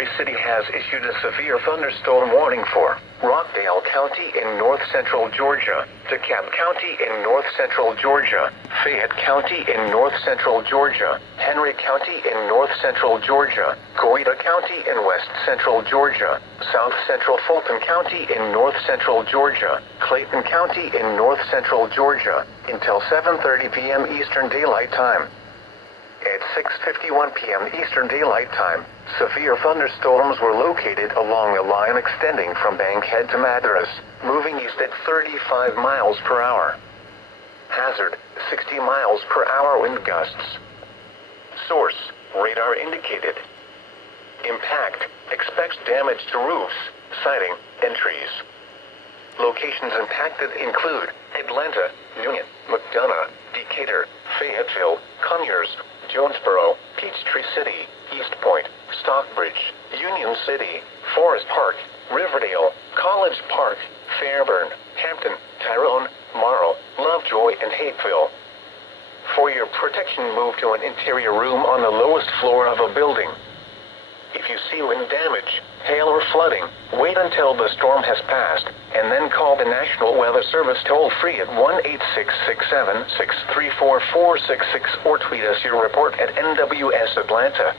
Peachtree City has issued a severe thunderstorm warning for Rockdale County in north-central Georgia, DeKalb County in north-central Georgia, Fayette County in north-central Georgia, Henry County in north-central Georgia, Coweta County in west-central Georgia, south-central Fulton County in north-central Georgia, Clayton County in north-central Georgia, until 7:30 p.m. Eastern Daylight Time. At 6:51 p.m. Eastern Daylight Time, severe thunderstorms were located along a line extending from Bankhead to Madras, moving east at 35 miles per hour. Hazard, 60 miles per hour wind gusts. Source, radar indicated. Impact, expects damage to roofs, siding, and trees. Locations impacted include Atlanta, Union, McDonough, Decatur, Fayetteville, Conyers, Jonesboro, Peachtree City, East Point, Stockbridge, Union City, Forest Park, Riverdale, College Park, Fairburn, Hampton, Tyrone, Morrow, Lovejoy, and Hapeville. For your protection, move to an interior room on the lowest floor of a building. If you see wind damage, hail or flooding, wait until the storm has passed, and then call the National Weather Service toll-free at 1-866-7-634-466 or tweet us your report at NWS Atlanta.